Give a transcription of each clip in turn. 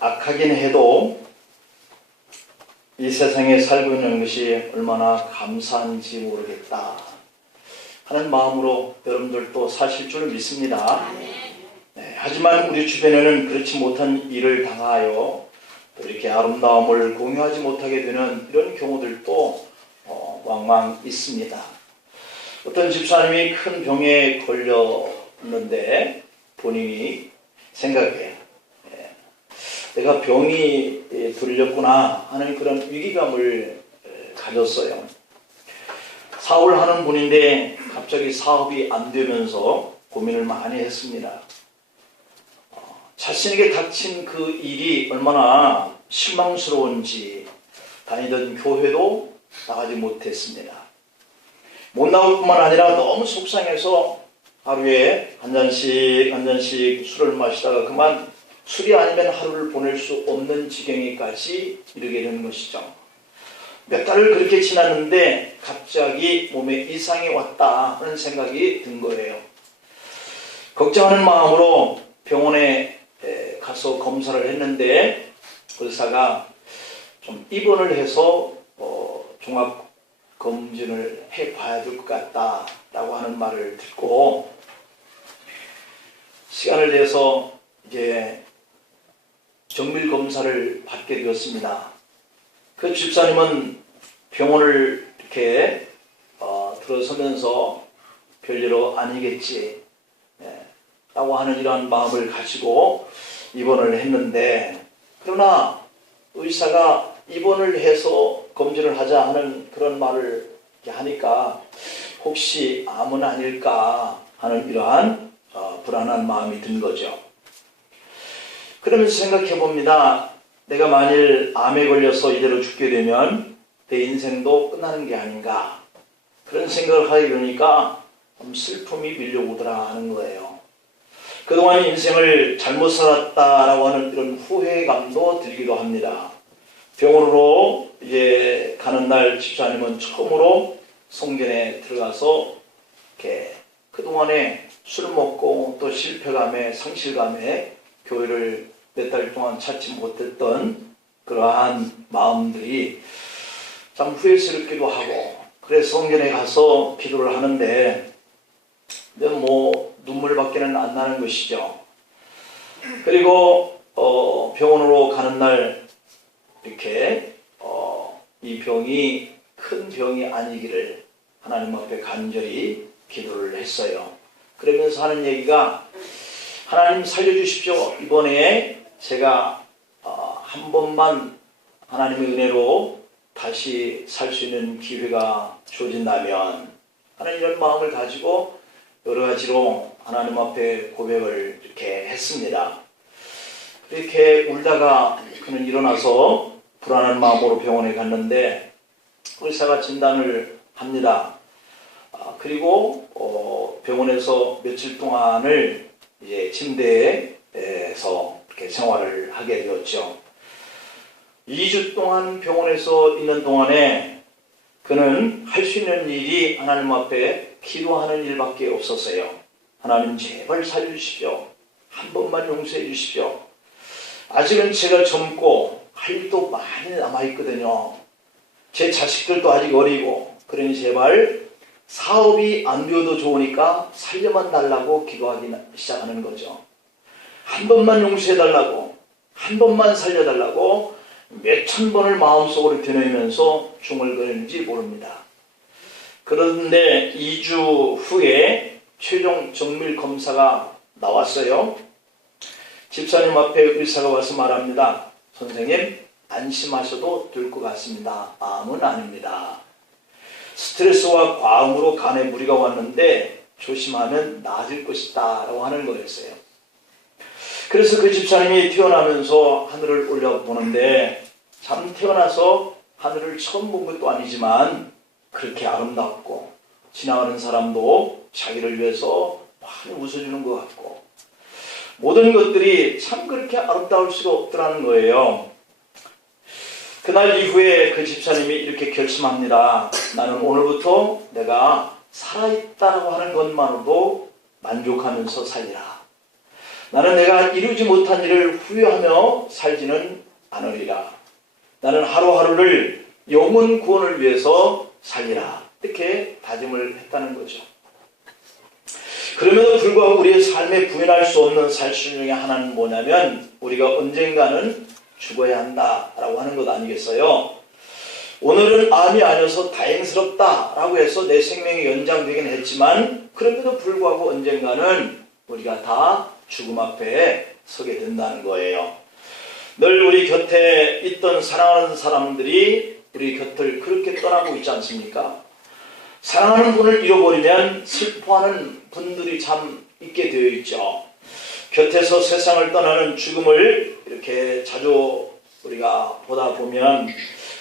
악하긴 해도 이 세상에 살고 있는 것이 얼마나 감사한지 모르겠다 하는 마음으로 여러분들도 사실 줄 믿습니다. 하지만 우리 주변에는 그렇지 못한 일을 당하여 또 이렇게 아름다움을 공유하지 못하게 되는 이런 경우들도 왕왕 있습니다. 어떤 집사님이 큰 병에 걸렸는데 본인이 생각해 내가 병이 들렸구나 하는 그런 위기감을 가졌어요. 사업을 하는 분인데 갑자기 사업이 안 되면서 고민을 많이 했습니다. 자신에게 닥친 그 일이 얼마나 실망스러운지 다니던 교회도 나가지 못했습니다. 못 나올 뿐만 아니라 너무 속상해서 하루에 한 잔씩 술을 마시다가 그만 술이 아니면 하루를 보낼 수 없는 지경에까지 이르게 되는 것이죠. 몇 달을 그렇게 지났는데 갑자기 몸에 이상이 왔다 하는 생각이 든 거예요. 걱정하는 마음으로 병원에 가서 검사를 했는데 의사가 좀 입원을 해서 종합검진을 해봐야 될 것 같다라고 하는 말을 듣고 시간을 내서 이제 정밀검사를 받게 되었습니다. 그 집사님은 병원을 이렇게 들어서면서 별일로 아니겠지 라고 하는 이러한 마음을 가지고 입원을 했는데, 그러나 의사가 입원을 해서 검진을 하자 하는 그런 말을 이렇게 하니까 혹시 암은 아닐까 하는 이러한 불안한 마음이 든 거죠. 그러면서 생각해 봅니다. 내가 만일 암에 걸려서 이대로 죽게 되면 내 인생도 끝나는 게 아닌가, 그런 생각을 하게 되니까 좀 슬픔이 밀려오더라 하는 거예요. 그동안 인생을 잘못 살았다라고 하는 이런 후회감도 들기도 합니다. 병원으로 이제 가는 날 집사님은 처음으로 성전에 들어가서 이렇게 그동안에 술 먹고 또 실패감에 상실감에 교회를 몇 달 동안 찾지 못했던 그러한 마음들이 참 후회스럽기도 하고, 그래서 성전에 가서 기도를 하는데 뭐 눈물밖에는 안 나는 것이죠. 그리고 병원으로 가는 날 이렇게 이 병이 큰 병이 아니기를 하나님 앞에 간절히 기도를 했어요. 그러면서 하는 얘기가, 하나님 살려주십시오. 이번에 제가 한 번만 하나님의 은혜로 다시 살 수 있는 기회가 주어진다면 하는 이런 마음을 가지고 여러 가지로 하나님 앞에 고백을 이렇게 했습니다. 이렇게 울다가 그는 일어나서 불안한 마음으로 병원에 갔는데 의사가 진단을 합니다. 그리고 병원에서 며칠 동안을 이제 침대에서 이렇게 생활을 하게 되었죠. 2주 동안 병원에서 있는 동안에 그는 할 수 있는 일이 하나님 앞에 기도하는 일밖에 없었어요. 하나님 제발 살려주십시오. 한 번만 용서해 주십시오. 아직은 제가 젊고 할 일도 많이 남아있거든요. 제 자식들도 아직 어리고, 그러니 제발 사업이 안 되어도 좋으니까 살려만 달라고 기도하기 시작하는 거죠. 한 번만 용서해 달라고, 한 번만 살려달라고 몇천 번을 마음속으로 되뇌면서 중얼거리는지 모릅니다. 그런데 2주 후에 최종 정밀 검사가 나왔어요. 집사님 앞에 의사가 와서 말합니다. 선생님, 안심하셔도 될 것 같습니다. 암은 아닙니다. 스트레스와 과음으로 간에 무리가 왔는데 조심하면 나아질 것이다 라고 하는 거였어요. 그래서 그 집사님이 태어나면서 하늘을 올려보는데, 참 태어나서 하늘을 처음 본 것도 아니지만 그렇게 아름답고, 지나가는 사람도 자기를 위해서 많이 웃어주는 것 같고, 모든 것들이 참 그렇게 아름다울 수가 없더라는 거예요. 그날 이후에 그 집사님이 이렇게 결심합니다. 나는 오늘부터 내가 살아있다라고 하는 것만으로도 만족하면서 살리라. 나는 내가 이루지 못한 일을 후회하며 살지는 않으리라. 나는 하루하루를 영혼 구원을 위해서 살리라. 이렇게 다짐을 했다는 거죠. 그럼에도 불구하고 우리의 삶에 부인할 수 없는 사실 중에 하나는 뭐냐면 우리가 언젠가는 죽어야 한다라고 하는 것 아니겠어요? 오늘은 암이 아니어서 다행스럽다라고 해서 내 생명이 연장되긴 했지만 그럼에도 불구하고 언젠가는 우리가 다 죽음 앞에 서게 된다는 거예요. 늘 우리 곁에 있던 사랑하는 사람들이 우리 곁을 그렇게 떠나고 있지 않습니까? 사랑하는 분을 잃어버리면 슬퍼하는 분들이 참 있게 되어 있죠. 곁에서 세상을 떠나는 죽음을 이렇게 자주 우리가 보다 보면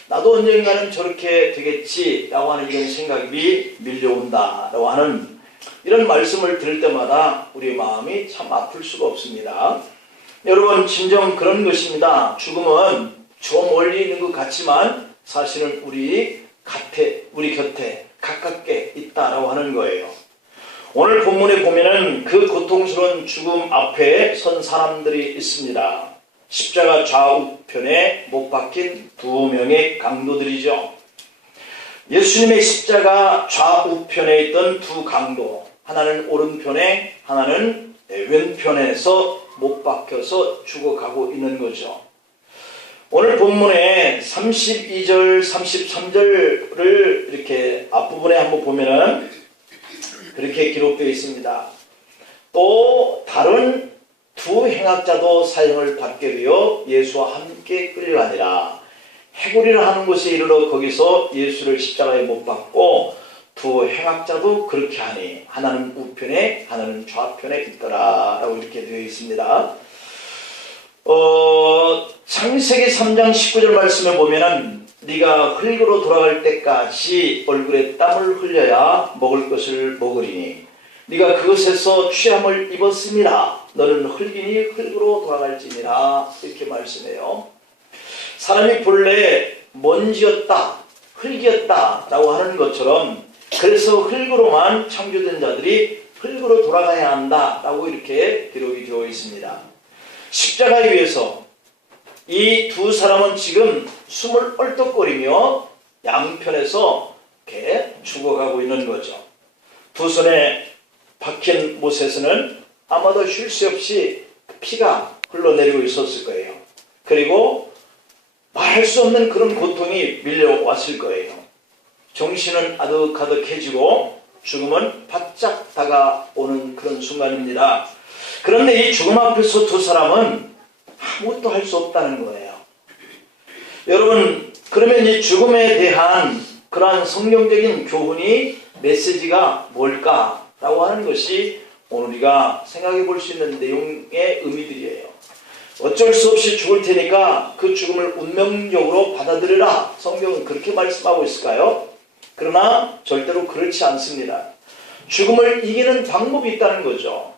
나도 언젠가는 저렇게 되겠지라고 하는 이런 생각이 밀려온다라고 하는 이런 말씀을 들을 때마다 우리 마음이 참 아플 수가 없습니다. 여러분, 진정 그런 것입니다. 죽음은 저 멀리 있는 것 같지만 사실은 우리 곁에 가깝게 있다라고 하는 거예요. 오늘 본문에 보면은 그 고통스러운 죽음 앞에 선 사람들이 있습니다. 십자가 좌우편에 못 박힌 두 명의 강도들이죠. 예수님의 십자가 좌우편에 있던 두 강도, 하나는 오른편에 하나는 왼편에서 못 박혀서 죽어가고 있는 거죠. 오늘 본문에 32절, 33절을 이렇게 앞부분에 한번 보면은 그렇게 기록되어 있습니다. 또 다른 두 행악자도 사형을 받게 되어 예수와 함께 끌려가니라. 해골이라 하는 곳에 이르러 거기서 예수를 십자가에 못 박고 두 행악자도 그렇게 하니 하나는 우편에 하나는 좌편에 있더라 라고 이렇게 되어 있습니다. 창세기 3장 19절 말씀에 보면은 네가 흙으로 돌아갈 때까지 얼굴에 땀을 흘려야 먹을 것을 먹으리니 네가 그것에서 취함을 입었음이라. 너는 흙이니 흙으로 돌아갈지니라. 이렇게 말씀해요. 사람이 본래 먼지였다, 흙이었다 라고 하는 것처럼 그래서 흙으로만 창조된 자들이 흙으로 돌아가야 한다 라고 이렇게 기록이 되어 있습니다. 십자가에 의해서 이 두 사람은 지금 숨을 얼떡거리며 양편에서 이렇게 죽어가고 있는 거죠. 두 손에 박힌 못에서는 아마도 쉴 새 없이 피가 흘러내리고 있었을 거예요. 그리고 말할 수 없는 그런 고통이 밀려왔을 거예요. 정신은 아득아득해지고 죽음은 바짝 다가오는 그런 순간입니다. 그런데 이 죽음 앞에서 두 사람은 아무것도 할 수 없다는 거예요. 여러분, 그러면 이 죽음에 대한 그러한 성경적인 교훈이 메시지가 뭘까라고 하는 것이 오늘 우리가 생각해 볼 수 있는 내용의 의미들이에요. 어쩔 수 없이 죽을 테니까 그 죽음을 운명적으로 받아들여라. 성경은 그렇게 말씀하고 있을까요? 그러나 절대로 그렇지 않습니다. 죽음을 이기는 방법이 있다는 거죠.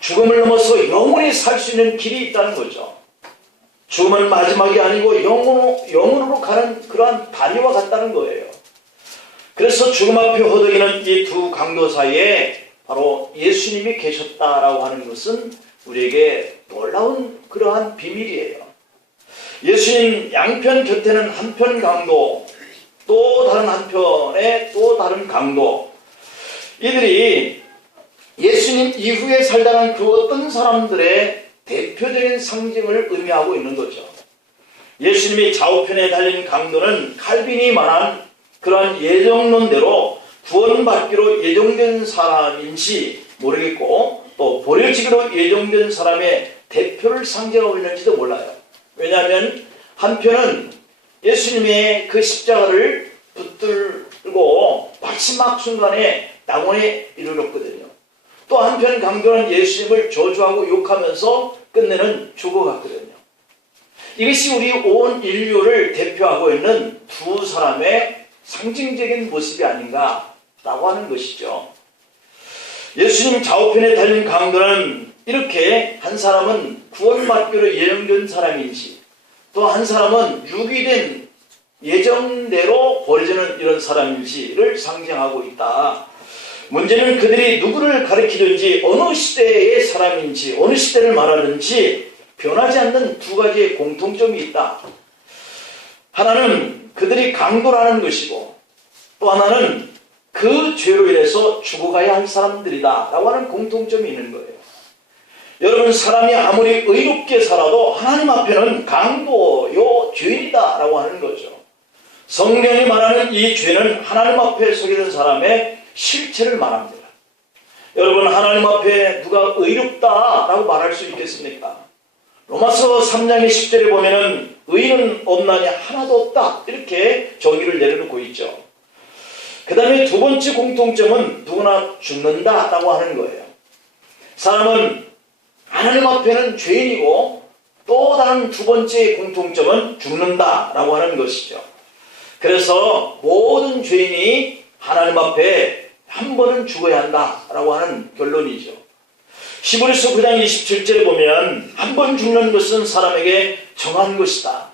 죽음을 넘어서 영원히 살 수 있는 길이 있다는 거죠. 죽음은 마지막이 아니고 영원으로 가는 그러한 다리와 같다는 거예요. 그래서 죽음 앞에 허덕이는 이 두 강도 사이에 바로 예수님이 계셨다라고 하는 것은 우리에게 놀라운 그러한 비밀이에요. 예수님 양편 곁에는 한편 강도, 또 다른 한편에 또 다른 강도, 이들이 예수님 이후에 살다간 그 어떤 사람들의 대표적인 상징을 의미하고 있는 거죠. 예수님이 좌우편에 달린 강도는 칼빈이 말한 그러한 예정론대로 구원받기로 예정된 사람인지 모르겠고 또 버려지기로 예정된 사람의 대표를 상징하고 있는지도 몰라요. 왜냐하면 한편은 예수님의 그 십자가를 붙들고 마지막 순간에 낙원에 이르렀거든요. 또 한편 강도는 예수님을 저주하고 욕하면서 끝내는 죽어갔거든요. 이것이 우리 온 인류를 대표하고 있는 두 사람의 상징적인 모습이 아닌가라고 하는 것이죠. 예수님 좌우편에 달린 강도는 이렇게 한 사람은 구원받기로 예정된 사람인지 또 한 사람은 유기된 예정대로 버려지는 이런 사람인지를 상징하고 있다. 문제는 그들이 누구를 가리키든지 어느 시대의 사람인지 어느 시대를 말하든지 변하지 않는 두 가지의 공통점이 있다. 하나는 그들이 강도라는 것이고 또 하나는 그 죄로 인해서 죽어가야 할 사람들이다 라고 하는 공통점이 있는 거예요. 여러분, 사람이 아무리 의롭게 살아도 하나님 앞에는 강도요 죄인이다 라고 하는 거죠. 성경이 말하는 이 죄는 하나님 앞에 서게 된 사람의 실체를 말합니다. 여러분, 하나님 앞에 누가 의롭다 라고 말할 수 있겠습니까? 로마서 3장의 10절에 보면은 의인은 없나니 하나도 없다 이렇게 정의를 내려놓고 있죠. 그 다음에 두 번째 공통점은 누구나 죽는다 라고 하는 거예요. 사람은 하나님 앞에는 죄인이고 또 다른 두 번째 공통점은 죽는다 라고 하는 것이죠. 그래서 모든 죄인이 하나님 앞에 한 번은 죽어야 한다 라고 하는 결론이죠. 히브리서 9장 27절에 보면 한 번 죽는 것은 사람에게 정한 것이다.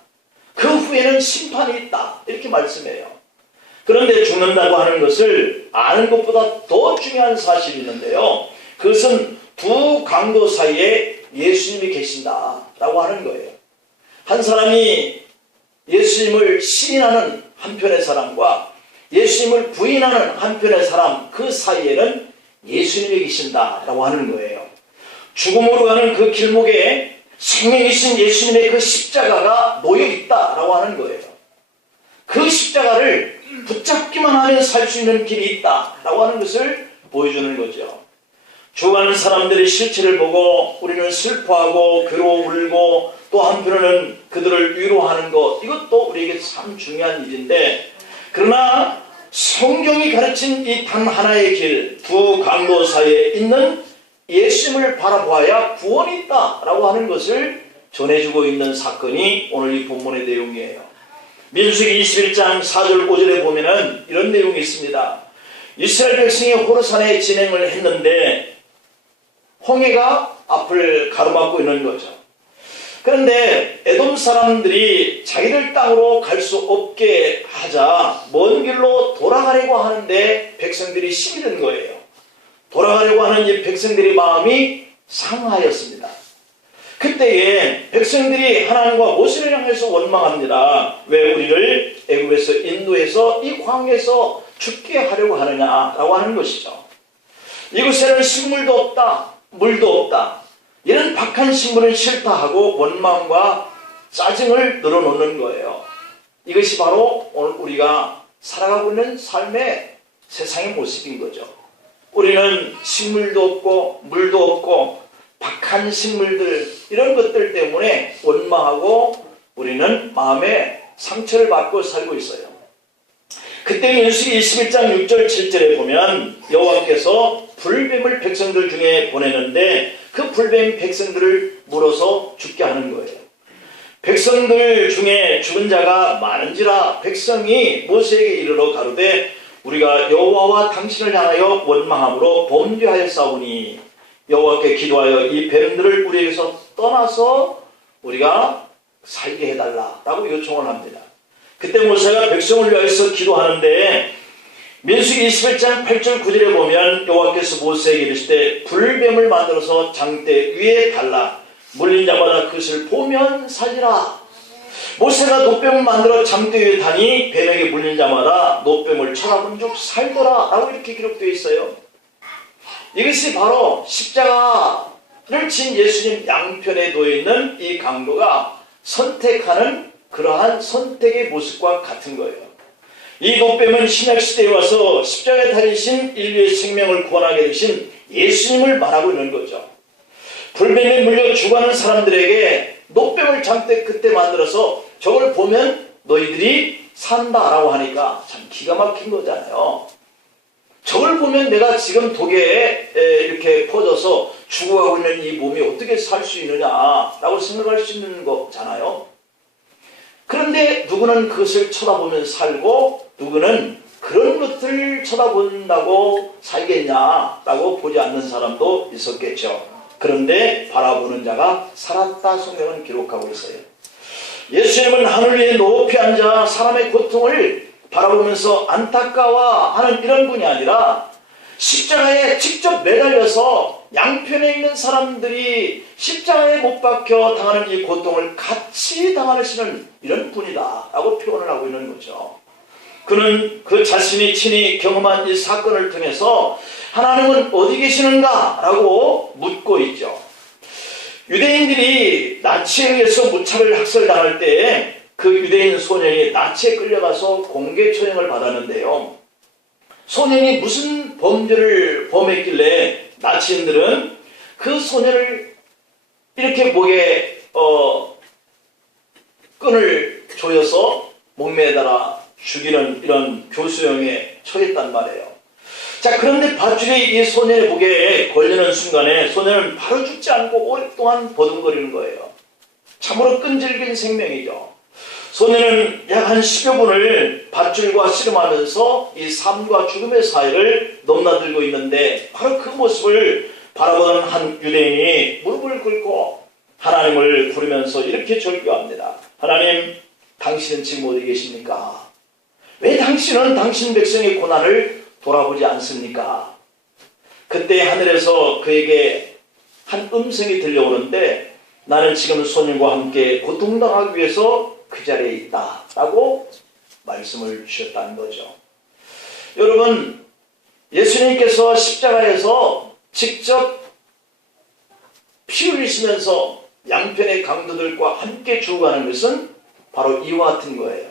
그 후에는 심판이 있다 이렇게 말씀해요. 그런데 죽는다고 하는 것을 아는 것보다 더 중요한 사실이 있는데요. 그것은 두 강도 사이에 예수님이 계신다라고 하는 거예요. 한 사람이 예수님을 시인하는 한편의 사람과 예수님을 부인하는 한편의 사람 그 사이에는 예수님이 계신다라고 하는 거예요. 죽음으로 가는 그 길목에 생명이신 예수님의 그 십자가가 놓여있다라고 하는 거예요. 그 십자가를 붙잡기만 하면 살 수 있는 길이 있다라고 하는 것을 보여주는 거죠. 죽어가는 사람들의 실체를 보고 우리는 슬퍼하고 괴로워 울고 또 한편으로는 그들을 위로하는 것, 이것도 우리에게 참 중요한 일인데, 그러나 성경이 가르친 이 단 하나의 길, 두 강도 사이에 있는 예수님을 바라보아야 구원이 있다라고 하는 것을 전해주고 있는 사건이 오늘 이 본문의 내용이에요. 민수기 21장 4절 5절에 보면은 이런 내용이 있습니다. 이스라엘 백성이 호르산에 진행을 했는데 홍해가 앞을 가로막고 있는 거죠. 그런데 에돔 사람들이 자기들 땅으로 갈 수 없게 하자 먼 길로 돌아가려고 하는데 백성들이 힘이 든 거예요. 돌아가려고 하는 이 백성들의 마음이 상하였습니다. 그때에 백성들이 하나님과 모세를 향해서 원망합니다. 왜 우리를 애굽에서 인도해서 이 광야에서 죽게 하려고 하느냐라고 하는 것이죠. 이곳에는 식물도 없다, 물도 없다. 이런 박한 식물은 싫다 하고 원망과 짜증을 늘어놓는 거예요. 이것이 바로 오늘 우리가 살아가고 있는 삶의 세상의 모습인 거죠. 우리는 식물도 없고 물도 없고 박한 식물들, 이런 것들 때문에 원망하고 우리는 마음에 상처를 받고 살고 있어요. 그때 민수기 21장 6절 7절에 보면 여호와께서 불뱀을 백성들 중에 보내는데 그 불뱀 백성들을 물어서 죽게 하는 거예요. 백성들 중에 죽은 자가 많은지라 백성이 모세에게 이르러 가로되 우리가 여호와와 당신을 향하여 원망함으로 범죄하였사오니 여호와께 기도하여 이 뱀들을 우리에게서 떠나서 우리가 살게 해달라라고 요청을 합니다. 그때 모세가 백성을 위하여서 기도하는데 민수기 21장 8절 9절에 보면 여호와께서 모세에게 이르시되 불뱀을 만들어서 장대 위에 달라 물린 자마다 그것을 보면 살리라. 모세가 노뱀을 만들어 장대 위에 다니 뱀에게 물린 자마다 노뱀을 쳐다본 즉 살더라 라고 이렇게 기록되어 있어요. 이것이 바로 십자가를 진 예수님 양편에 놓여있는 이 강도가 선택하는 그러한 선택의 모습과 같은 거예요. 이 노뱀은 신약시대에 와서 십자가에 달리신 인류의 생명을 구원하게 되신 예수님을 말하고 있는 거죠. 불뱀에 물려 죽어가는 사람들에게 노뱀을 장대 그때 만들어서 저걸 보면 너희들이 산다라고 하니까 참 기가 막힌 거잖아요. 저걸 보면 내가 지금 독에 이렇게 퍼져서 죽어가고 있는 이 몸이 어떻게 살 수 있느냐라고 생각할 수 있는 거잖아요. 그런데 누구는 그것을 쳐다보면 살고 누구는 그런 것들을 쳐다본다고 살겠냐라고 보지 않는 사람도 있었겠죠. 그런데 바라보는 자가 살았다 성경은 기록하고 있어요. 예수님은 하늘 위에 높이 앉아 사람의 고통을 바라보면서 안타까워하는 이런 분이 아니라 십자가에 직접 매달려서 양편에 있는 사람들이 십자가에 못 박혀 당하는 이 고통을 같이 당하시는 이런 분이다 라고 표현을 하고 있는 거죠. 그는 그 자신이 친히 경험한 이 사건을 통해서 하나님은 어디 계시는가 라고 묻고 있죠. 유대인들이 나치에 의해서 무차별 학살당할 때 그 유대인 소년이 나치에 끌려가서 공개 처형을 받았는데요. 소년이 무슨 범죄를 범했길래 나치인들은 그 소년을 이렇게 목에 끈을 조여서 목매달아 죽이는 이런 교수형에 처했단 말이에요. 자, 그런데 밧줄이 이 소년의 목에 걸리는 순간에 소년은 바로 죽지 않고 오랫동안 버둥거리는 거예요. 참으로 끈질긴 생명이죠. 소년은 약 한 10여 분을 밧줄과 씨름하면서 이 삶과 죽음의 사이를 넘나들고 있는데 바로 그 모습을 바라보는 한 유대인이 무릎을 꿇고 하나님을 부르면서 이렇게 절규합니다. 하나님, 당신은 지금 어디 계십니까? 왜 당신은 당신 백성의 고난을 돌아보지 않습니까? 그때 하늘에서 그에게 한 음성이 들려오는데 나는 지금 소년과 함께 고통당하기 위해서 그 자리에 있다 라고 말씀을 주셨다는 거죠. 여러분, 예수님께서 십자가에서 직접 피 흘리시면서 양편의 강도들과 함께 죽어가는 것은 바로 이와 같은 거예요.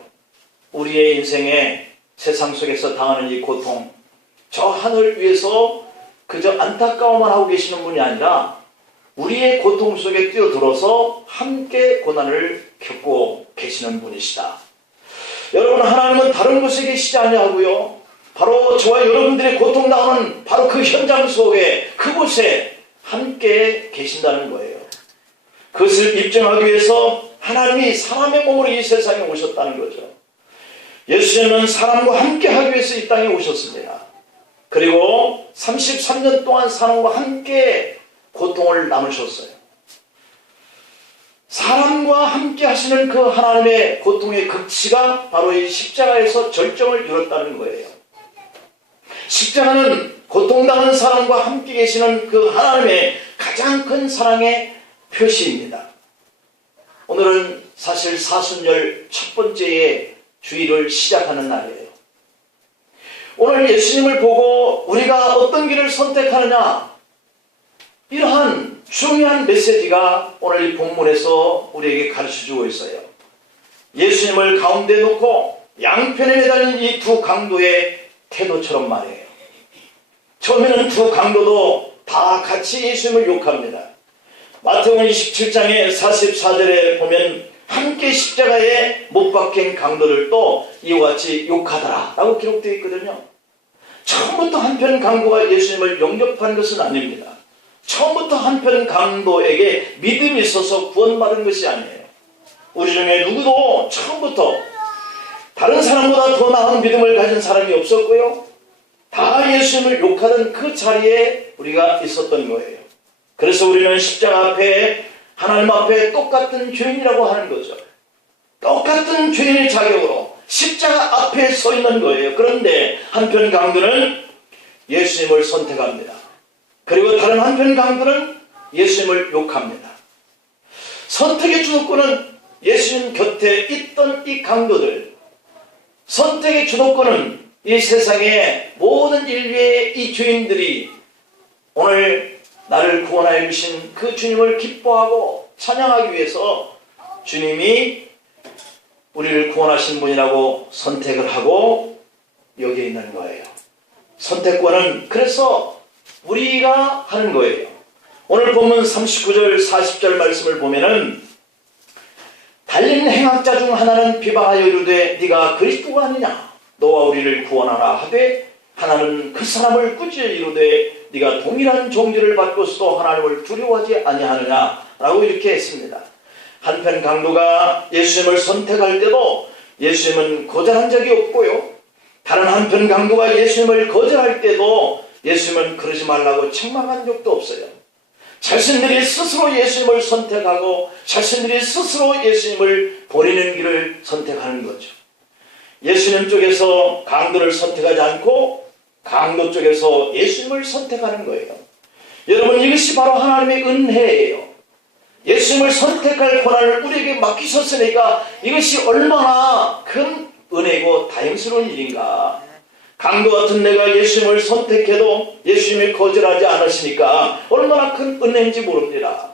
우리의 인생에 세상 속에서 당하는 이 고통, 저 하늘 위에서 그저 안타까워만 하고 계시는 분이 아니라 우리의 고통 속에 뛰어들어서 함께 고난을 겪고 계시는 분이시다. 여러분, 하나님은 다른 곳에 계시지 아니하고요, 바로 저와 여러분들의 고통당하는 바로 그 현장 속에 그곳에 함께 계신다는 거예요. 그것을 입증하기 위해서 하나님이 사람의 몸으로 이 세상에 오셨다는 거죠. 예수님은 사람과 함께 하기 위해서 이 땅에 오셨습니다. 그리고 33년 동안 사람과 함께 고통을 나누셨어요. 사람과 함께 하시는 그 하나님의 고통의 극치가 바로 이 십자가에서 절정을 이뤘다는 거예요. 십자가는 고통당하는 사람과 함께 계시는 그 하나님의 가장 큰 사랑의 표시입니다. 오늘은 사실 사순절 첫 번째의 주일을 시작하는 날이에요. 오늘 예수님을 보고 우리가 어떤 길을 선택하느냐, 이러한 중요한 메시지가 오늘 이 본문에서 우리에게 가르쳐주고 있어요. 예수님을 가운데 놓고 양편에 매달린 이 두 강도의 태도처럼 말이에요. 처음에는 두 강도도 다 같이 예수님을 욕합니다. 마태복음 27장의 44절에 보면 함께 십자가에 못 박힌 강도들도 이와 같이 욕하더라 라고 기록되어 있거든요. 처음부터 한편 강도가 예수님을 영접한 것은 아닙니다. 처음부터 한편 강도에게 믿음이 있어서 구원받은 것이 아니에요. 우리 중에 누구도 처음부터 다른 사람보다 더 나은 믿음을 가진 사람이 없었고요, 다 예수님을 욕하던 그 자리에 우리가 있었던 거예요. 그래서 우리는 십자가 앞에, 하나님 앞에 똑같은 죄인이라고 하는 거죠. 똑같은 죄인의 자격으로 십자가 앞에 서 있는 거예요. 그런데 한편 강도는 예수님을 선택합니다. 그리고 다른 한편 강도는 예수님을 욕합니다. 선택의 주도권은 예수님 곁에 있던 이 강도들, 선택의 주도권은 이 세상의 모든 인류의 이 죄인들이 오늘 나를 구원하여 주신 그 주님을 기뻐하고 찬양하기 위해서 주님이 우리를 구원하신 분이라고 선택을 하고 여기에 있는 거예요. 선택권은 그래서 우리가 하는 거예요. 오늘 본문 39절 40절 말씀을 보면은 달린 행악자 중 하나는 비방하여 이르되 네가 그리스도가 아니냐, 너와 우리를 구원하라 하되 하나는 그 사람을 꾸짖어 이르되 네가 동일한 종지를 받고서도 하나님을 두려워하지 아니하느냐 라고 이렇게 했습니다. 한편 강도가 예수님을 선택할 때도 예수님은 거절한 적이 없고요, 다른 한편 강도가 예수님을 거절할 때도 예수님은 그러지 말라고 책망한 적도 없어요. 자신들이 스스로 예수님을 선택하고 자신들이 스스로 예수님을 버리는 길을 선택하는 거죠. 예수님 쪽에서 강도를 선택하지 않고 강도 쪽에서 예수님을 선택하는 거예요. 여러분, 이것이 바로 하나님의 은혜예요. 예수님을 선택할 권한을 우리에게 맡기셨으니까 이것이 얼마나 큰 은혜고 다행스러운 일인가. 강도 같은 내가 예수님을 선택해도 예수님이 거절하지 않으시니까 얼마나 큰 은혜인지 모릅니다.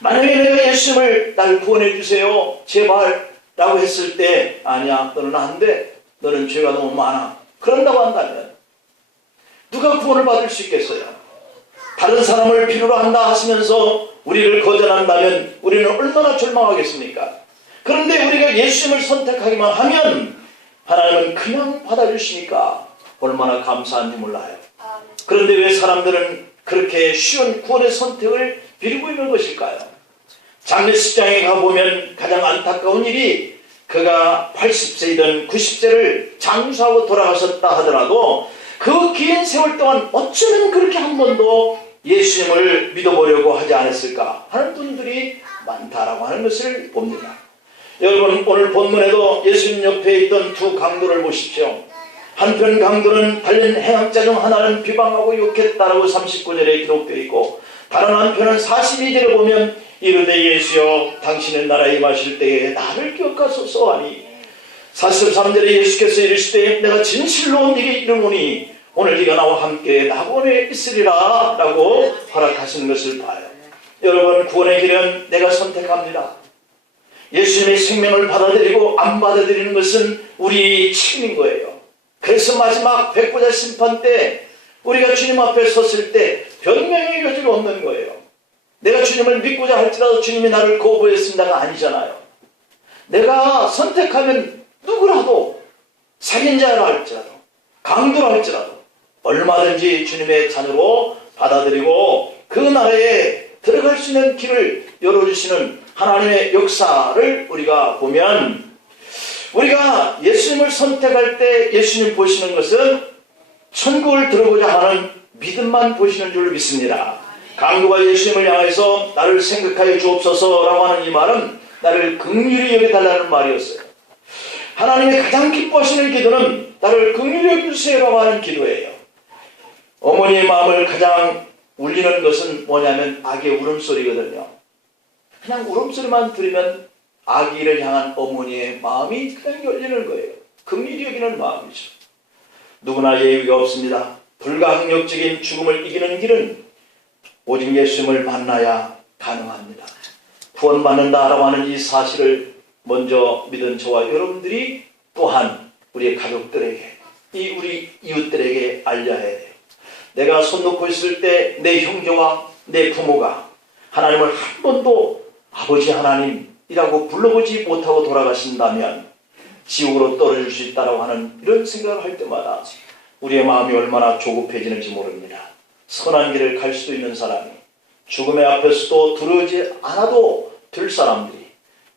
만약에 내가 예수님을 날 구원해 주세요 제발 라고 했을 때 아니야 너는 안 돼, 너는 죄가 너무 많아, 그런다고 한다면 누가 구원을 받을 수 있겠어요? 다른 사람을 필요로 한다 하시면서 우리를 거절한다면 우리는 얼마나 절망하겠습니까? 그런데 우리가 예수님을 선택하기만 하면 하나님은 그냥 받아주시니까 얼마나 감사한지 몰라요. 그런데 왜 사람들은 그렇게 쉬운 구원의 선택을 빌고 있는 것일까요? 장례식장에 가보면 가장 안타까운 일이 그가 80세이든 90세를 장수하고 돌아가셨다 하더라도 그 긴 세월 동안 어쩌면 그렇게 한 번도 예수님을 믿어보려고 하지 않았을까 하는 분들이 많다라고 하는 것을 봅니다. 여러분, 오늘 본문에도 예수님 옆에 있던 두 강도를 보십시오. 한편 강도는 달린 행악자 중 하나는 비방하고 욕했다라고 39절에 기록되어 있고, 다른 한편은 42절에 보면 이르되 예수여 당신의 나라에 임하실 때에 나를 기억하소서 하니, 43절에 예수께서 이르시되 내가 진실로 네게 이르노니 오늘 네가 나와 함께 낙원에 있으리라 라고 허락하시는 것을 봐요. 여러분, 구원의 길은 내가 선택합니다. 예수님의 생명을 받아들이고 안 받아들이는 것은 우리 책임인 거예요. 그래서 마지막 백보자 심판 때 우리가 주님 앞에 섰을 때 변명의 여지가 없는 거예요. 내가 주님을 믿고자 할지라도 주님이 나를 거부했습니다가 아니잖아요. 내가 선택하면 누구라도, 살인자라 할지라도 강도라 할지라도 얼마든지 주님의 자녀로 받아들이고 그 나라에 들어갈 수 있는 길을 열어주시는 하나님의 역사를 우리가 보면, 우리가 예수님을 선택할 때 예수님 보시는 것은 천국을 들어보자 하는 믿음만 보시는 줄 믿습니다. 강도가 예수님을 향해서 나를 생각하여 주옵소서라고 하는 이 말은 나를 긍휼히 여겨달라는 말이었어요. 하나님이 가장 기뻐하시는 기도는 나를 긍휼히 여겨주세요라고 하는 기도예요. 어머니의 마음을 가장 울리는 것은 뭐냐면 아기의 울음소리거든요. 그냥 울음소리만 들으면 아기를 향한 어머니의 마음이 그냥 열리는 거예요. 긍휼히 여기는 마음이죠. 누구나 예의가 없습니다. 불가항력적인 죽음을 이기는 길은 오직 예수님을 만나야 가능합니다. 구원받는다라고 하는 이 사실을 먼저 믿은 저와 여러분들이 또한 우리의 가족들에게, 우리 이웃들에게 알려야 해요. 내가 손 놓고 있을 때 내 형제와 내 부모가 하나님을 한 번도 아버지 하나님이라고 불러보지 못하고 돌아가신다면 지옥으로 떨어질 수 있다고 하는 이런 생각을 할 때마다 우리의 마음이 얼마나 조급해지는지 모릅니다. 선한 길을 갈 수도 있는 사람이 죽음의 앞에서도 두려워하지 않아도 될 사람들이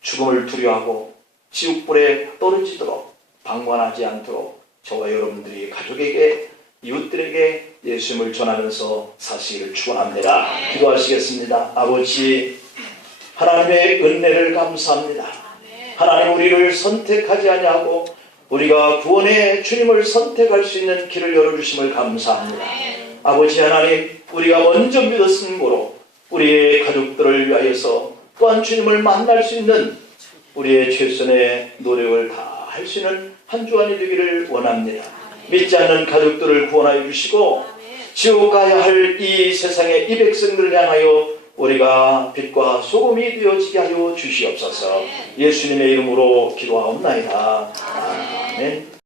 죽음을 두려워하고 지옥불에 떨어지도록 방관하지 않도록 저와 여러분들이 가족에게, 이웃들에게 예수님을 전하면서 사시기를 축원합니다. 기도하시겠습니다. 아버지, 하나님의 은혜를 감사합니다. 하나님, 우리를 선택하지 아니하고 우리가 구원의 주님을 선택할 수 있는 길을 열어주심을 감사합니다. 아버지 하나님, 우리가 먼저 믿었은 고로 우리의 가족들을 위하여서 또한 주님을 만날 수 있는 우리의 최선의 노력을 다 할 수 있는 한 주간이 되기를 원합니다. 믿지 않는 가족들을 구원하여 주시고 지옥 가야 할 이 세상의 이 백성들을 향하여 우리가 빛과 소금이 되어지게 하여 주시옵소서. 예수님의 이름으로 기도하옵나이다. 아멘.